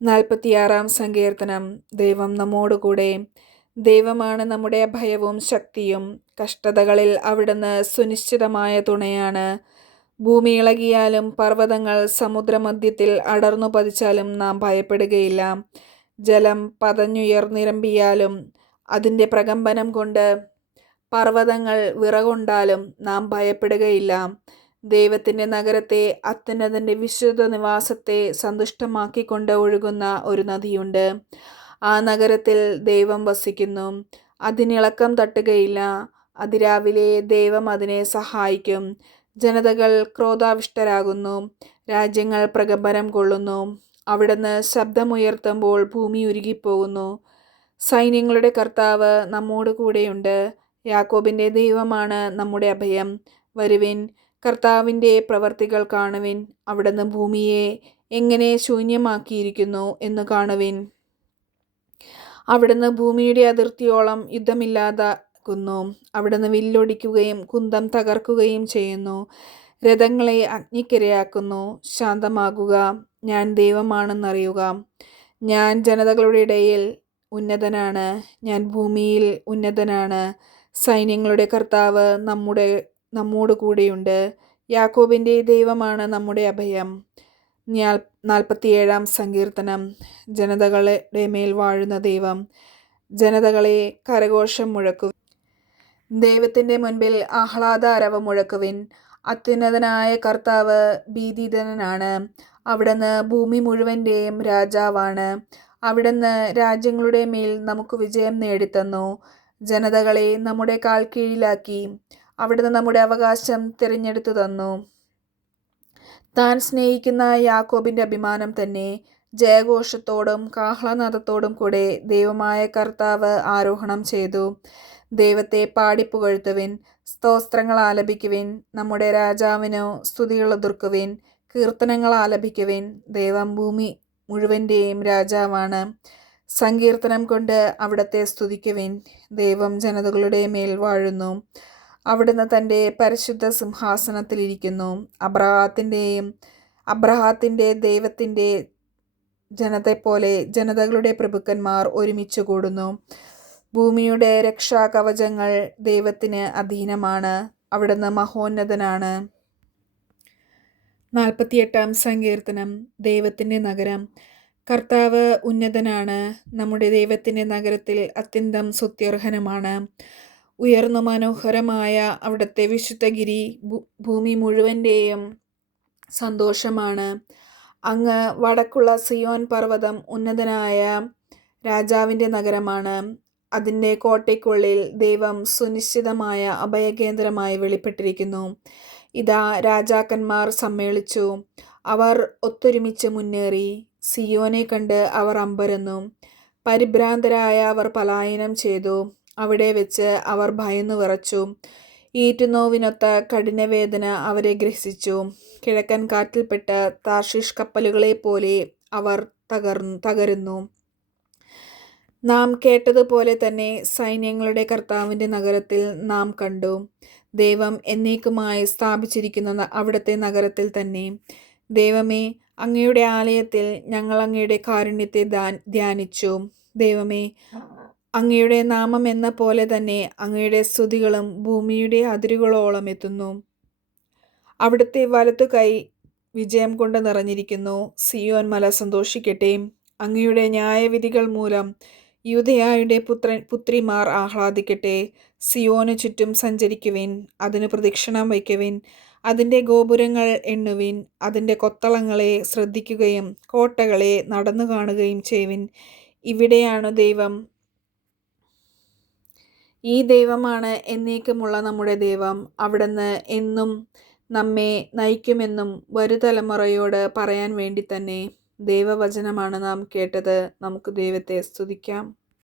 46 സങ്കീർത്തനം. ദൈവം നമ്മോടുകൂടെ. ദൈവമാണ് നമ്മുടെ അഭയവും ശക്തിയും. കഷ്ടതകളിൽ അവിടുന്ന് സുനിശ്ചിതമായ തുണയാണ്. ഭൂമി ഇളകിയാലും പർവ്വതങ്ങൾ സമുദ്രമധ്യത്തിൽ അടർന്നു പതിച്ചാലും നാം ഭയപ്പെടുകയില്ല. ജലം പതഞ്ഞുയർന്നിരമ്പിയാലും അതിൻ്റെ പ്രകമ്പനം കൊണ്ട് പർവ്വതങ്ങൾ വിറകൊണ്ടാലും നാം ഭയപ്പെടുകയില്ല. ദൈവത്തിൻ്റെ നഗരത്തെ, അത്യുന്നതൻ്റെ വിശുദ്ധ നിവാസത്തെ സന്തുഷ്ടമാക്കിക്കൊണ്ട് ഒഴുകുന്ന ഒരു നദിയുണ്ട്. ആ നഗരത്തിൽ ദൈവം വസിക്കുന്നു. അതിനിളക്കം തട്ടുകയില്ല. അതിരാവിലെ ദൈവം അതിനെ സഹായിക്കും. ജനതകൾ ക്രോധാവിഷ്ടരാകുന്നു, രാജ്യങ്ങൾ പ്രകമ്പനം കൊള്ളുന്നു. അവിടുന്ന് ശബ്ദമുയർത്തുമ്പോൾ ഭൂമി ഉരുകിപ്പോകുന്നു. സൈന്യങ്ങളുടെ കർത്താവ് നമ്മോട് കൂടെയുണ്ട്. യാക്കോബിൻ്റെ ദൈവമാണ് നമ്മുടെ അഭയം. വരുവിൻ, കർത്താവിൻ്റെ പ്രവർത്തികൾ കാണുവിൻ. അവിടുന്ന് ഭൂമിയെ എങ്ങനെ ശൂന്യമാക്കിയിരിക്കുന്നു എന്ന് കാണുവിൻ. അവിടുന്ന് ഭൂമിയുടെ അതിർത്തിയോളം യുദ്ധമില്ലാതാക്കുന്നു. അവിടുന്ന് വില്ലൊടിക്കുകയും കുന്തം തകർക്കുകയും ചെയ്യുന്നു. രഥങ്ങളെ അഗ്നിക്കിരയാക്കുന്നു. ശാന്തമാകുക, ഞാൻ ദൈവമാണെന്നറിയുക. ഞാൻ ജനതകളുടെ ഇടയിൽ ഉന്നതനാണ്. ഞാൻ ഭൂമിയിൽ ഉന്നതനാണ്. സൈന്യങ്ങളുടെ കർത്താവ് നമ്മോട് കൂടെയുണ്ട്. യാക്കോബിൻ്റെ ദൈവമാണ് നമ്മുടെ അഭയം. 47 സങ്കീർത്തനം. ജനതകളുടെ മേൽ വാഴുന്ന ദൈവം. ജനതകളെ കരഘോഷം മുഴക്കുവിൻ. ദൈവത്തിൻ്റെ മുൻപിൽ ആഹ്ലാദ അരവം മുഴക്കുവിൻ. അത്യുന്നതനായ കർത്താവ് ഭീതിദനാണ്. അവിടുന്ന് ഭൂമി മുഴുവൻ്റെയും രാജാവാണ്. അവിടുന്ന് രാജ്യങ്ങളുടെ മേൽ നമുക്ക് വിജയം നേടിത്തന്നു. ജനതകളെ നമ്മുടെ കാൽ കീഴിലാക്കി. അവിടുന്ന് നമ്മുടെ അവകാശം തിരഞ്ഞെടുത്തു തന്നു. താൻ സ്നേഹിക്കുന്ന യാക്കോബിൻ്റെ അഭിമാനം തന്നെ. ജയഘോഷത്തോടും കാഹളനാദത്തോടും കൂടെ ദൈവമായ കർത്താവ് ആരോഹണം ചെയ്തു. ദൈവത്തെ പാടിപ്പുകഴ്ത്തുവിൻ. സ്തോത്രങ്ങൾ ആലപിക്കുവിൻ. നമ്മുടെ രാജാവിനു സ്തുതികൾ ഉതിർക്കുവിൻ. കീർത്തനങ്ങൾ ആലപിക്കുവിൻ. ദൈവം ഭൂമി മുഴുവൻ്റെയും രാജാവാണ്. സങ്കീർത്തനം കൊണ്ട് അവിടുത്തെ സ്തുതിക്കുവിൻ. ദൈവം ജനതകളുടെ മേൽ വാഴുന്നു. അവിടുന്ന് തൻ്റെ പരിശുദ്ധ സിംഹാസനത്തിലിരിക്കുന്നു. അബ്രഹാത്തിൻ്റെ ദൈവത്തിൻ്റെ ജനത്തെപ്പോലെ ജനതകളുടെ പ്രഭുക്കന്മാർ ഒരുമിച്ച് കൂടുന്നു. ഭൂമിയുടെ രക്ഷാകവചങ്ങൾ ദൈവത്തിന് അധീനമാണ്. അവിടുന്ന് മഹോന്നതനാണ്. 48 സങ്കീർത്തനം. ദൈവത്തിൻ്റെ നഗരം. കർത്താവ് ഉന്നതനാണ്. നമ്മുടെ ദൈവത്തിൻ്റെ നഗരത്തിൽ അത്യന്തം സ്തുത്യർഹനുമാണ്. ഉയർന്നു മനോഹരമായ അവിടുത്തെ വിശുദ്ധഗിരി ഭൂമി മുഴുവൻ്റെയും സന്തോഷമാണ്. അങ്ങ് വടക്കുള്ള സിയോൻ പർവ്വതം ഉന്നതനായ രാജാവിൻ്റെ നഗരമാണ്. അതിൻ്റെ കോട്ടയ്ക്കുള്ളിൽ ദൈവം സുനിശ്ചിതമായ അഭയകേന്ദ്രമായി വെളിപ്പെട്ടിരിക്കുന്നു. ഇതാ, രാജാക്കന്മാർ സമ്മേളിച്ചു. അവർ ഒത്തൊരുമിച്ച് മുന്നേറി. സിയോനെ കണ്ട് അവർ അമ്പരന്നു. പരിഭ്രാന്തരായ അവർ പലായനം ചെയ്തു. അവിടെ വെച്ച് അവർ ഭയന്നു വിറച്ചു. ഈറ്റുനോവിനൊത്ത കഠിനവേദന അവരെ ഗ്രസിച്ചു. കിഴക്കൻ കാറ്റിൽപ്പെട്ട താർഷീഷ് കപ്പലുകളെ പോലെ അവർ തകരുന്നു. നാം കേട്ടതുപോലെ തന്നെ സൈന്യങ്ങളുടെ കർത്താവിൻ്റെ നഗരത്തിൽ നാം കണ്ടു. ദൈവം എന്നേക്കുമായി സ്ഥാപിച്ചിരിക്കുന്ന അവിടുത്തെ നഗരത്തിൽ തന്നെ. ദൈവമേ, അങ്ങയുടെ ആലയത്തിൽ ഞങ്ങൾ അങ്ങയുടെ കാരുണ്യത്തെ ധ്യാനിച്ചു. ദൈവമേ, അങ്ങയുടെ നാമം എന്ന പോലെ തന്നെ അങ്ങയുടെ സ്തുതികളും ഭൂമിയുടെ അതിരുകളോളം എത്തുന്നു. അവിടുത്തെ വലത്തു കൈ വിജയം കൊണ്ട് നിറഞ്ഞിരിക്കുന്നു. സിയോൻ മല സന്തോഷിക്കട്ടെ. അങ്ങയുടെ ന്യായവിധികൾ മൂലം യൂദയായുടെ പുത്രിമാർ ആഹ്ലാദിക്കട്ടെ. സിയോന് ചുറ്റും സഞ്ചരിക്കുവിൻ. അതിന് പ്രദക്ഷിണം വയ്ക്കുവിൻ. അതിൻ്റെ ഗോപുരങ്ങൾ എണ്ണുവിൻ. അതിൻ്റെ കൊത്തളങ്ങളെ ശ്രദ്ധിക്കുകയും കോട്ടകളെ നടന്നു കാണുകയും ചെയ്യുവിൻ. ഇവിടെയാണ് ദൈവം. ഈ ദൈവമാണ് എന്നേക്കുമുള്ള നമ്മുടെ ദൈവം. അവിടുന്ന് എന്നും നമ്മെ നയിക്കുമെന്നും വരുതലമുറയോട് പറയാൻ വേണ്ടി തന്നെ. ദൈവവചനമാണ് നാം കേട്ടത്. നമുക്ക് ദൈവത്തെ സ്തുതിക്കാം.